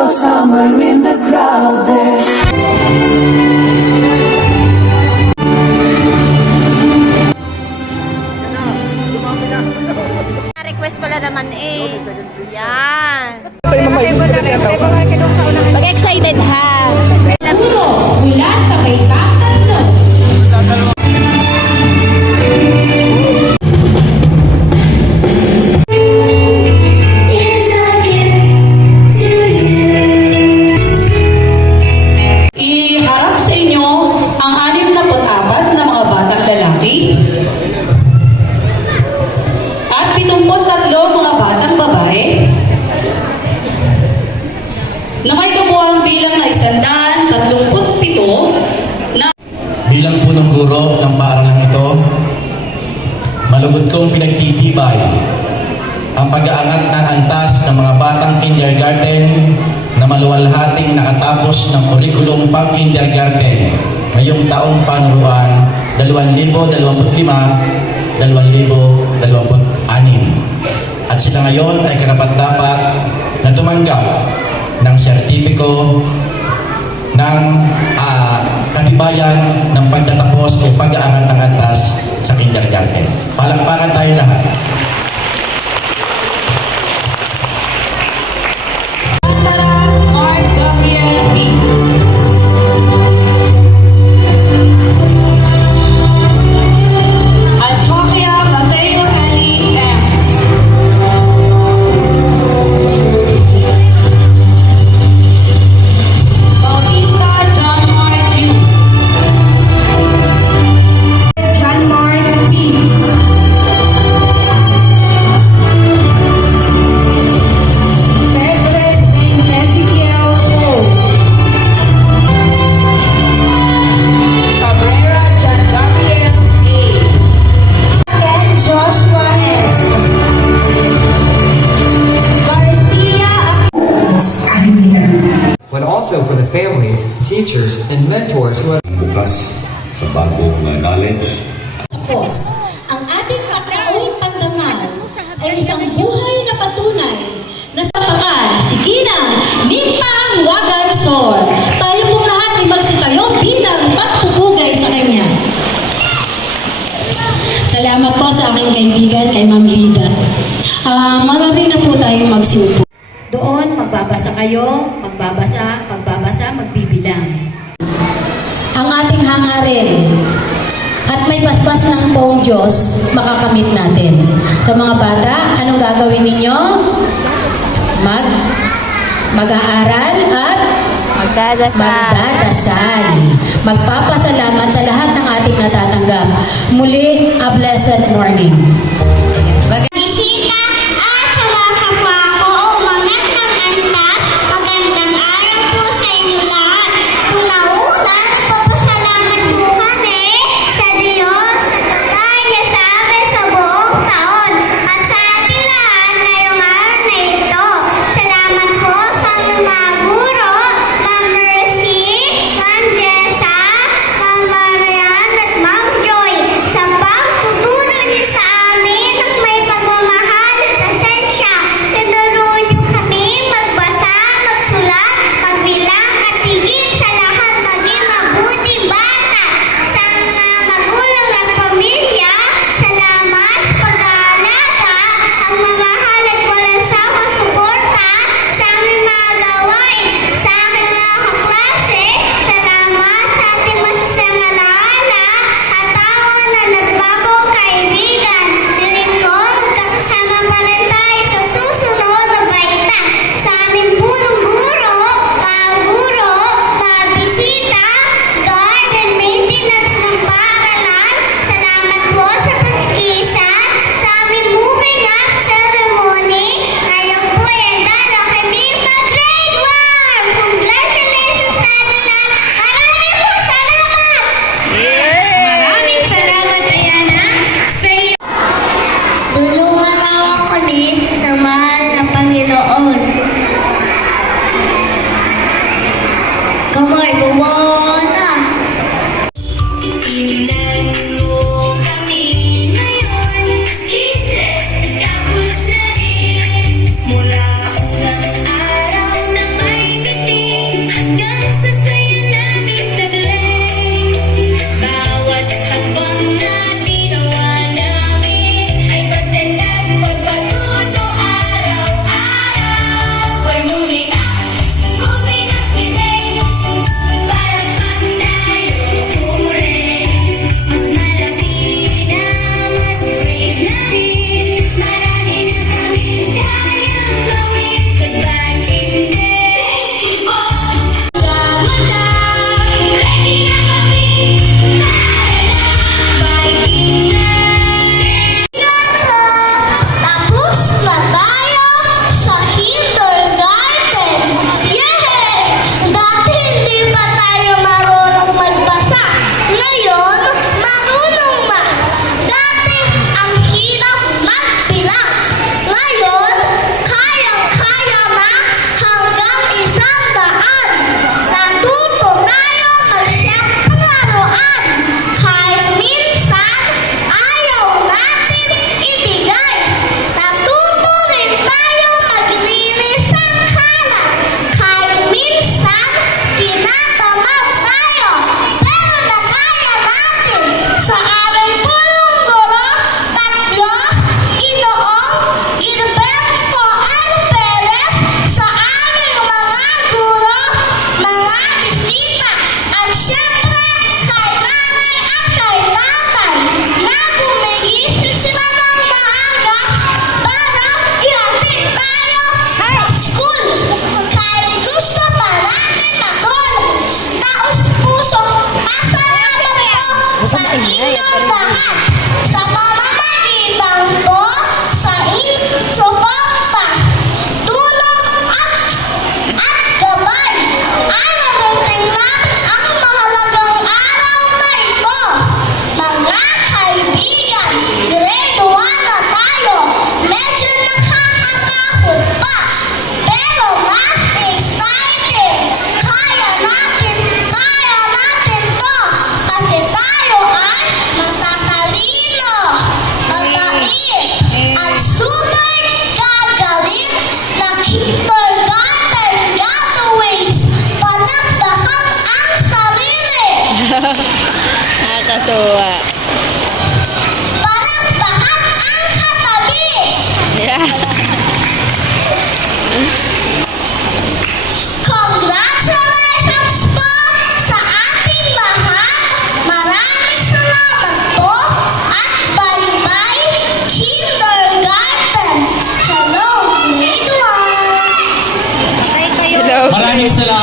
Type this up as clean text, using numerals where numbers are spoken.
or somewhere in the crowd there. Request pala naman eh. Yan. Pag-excited ha. Puro mula sa Baybang Tatlo. Iharap sa inyo ang 64 na mga batang lalaki at 73 mga batang babae na may kabuuang bilang na 137 na bilang punong guro ng paaralang ito, malugod kong pinagtitibay ang pag-aangat ng antas ng mga batang kindergarten na maluwalhating nakatapos ng kurikulum pang kindergarten ngayong taong panuruan 2025-2026 at sila ngayon ay karapat-dapat na tumanggap ng sertipiko ng katibayan ng pagtatapos o pag-aangat ng antas sa kindergarten. Palakpakan tayo lahat. Mark Gabriel V. Antioquia Mateo Eli M. Bautista John Mark U. John Mark P. Pedro Saint Ezekiel O. Cabrera John Gabriel A. Ken Joshua S. Garcia but also for the families, teachers, and mentors who have bukas sa bagong knowledge. Tapos, ang ating kakauhing pandangal ay isang buhay na patunay na sa pakal, siginang, nipang wagan sor. Tayo pong lahat ay magsitayo bilang pagpupugay sa kanya. Salamat po sa aking kaibigan, kay Ma'am Lida. Marami na po tayong magsiupo. Doon, magbabasa kayo, magbabasa, magbibilang. Ang ating hangarin at may paspas ng poong Diyos, makakamit natin. Sa mga bata, anong gagawin ninyo? Mag-aaral at magdadasal. Magpapasalamat sa lahat ng ating natatanggap. Muli, a blessed morning. Bisita at sa mga kapwa ko, magandang antas, magandang araw po sa inyo lahat. Una-una, nagpapasalamat po kami sa Diyos na niya sa amin sa buong taon at sa ating lahat ngayong araw na ito. Salamat po sa mga guro, Ma'am Mercy, Ma'am Jessa, Ma'am Marian at Ma'am Joy sa pagtuturo niyo sa amin ng may pagmamahal at pasensya. Tinuro niyo kami magbasa, magsulat, magbilang at higit sa lahat maging mabuting bata. Sa mga magulang at pamilya, salamat sa pag-aalaga, ang mamahal at walang sawang suporta sa aming mga gawain. Sa aking mga kaklase, salamat sa ating masasayang alaala at tawa na nagbagong kaibigan. Piling ko, magkakasama pa rin tayo sa susunod na baita. Sa aming punong guro, mga bisita, guard and maintenance ng paaralan, salamat po sa pag-iisa sa aming moving up ceremony. Ngayon po ay dala kami mag-grade 1. Congratulations sa atin lahat. Maraming po salamat! Maraming salamat, Diana, sa iyo. Tulungan ako kami ng mahal na Panginoon. Kamay, buwana. Tingnan mo kami ngayon, hindi tapos na rin. Mula unang araw na may Tuwa. Palakpakan ang katabi! Yeah. Congratulations po sa ating lahat. Maraming salamat po at bye-bye kindergarten. Hello, grade 1. Hello. Maraming salamat.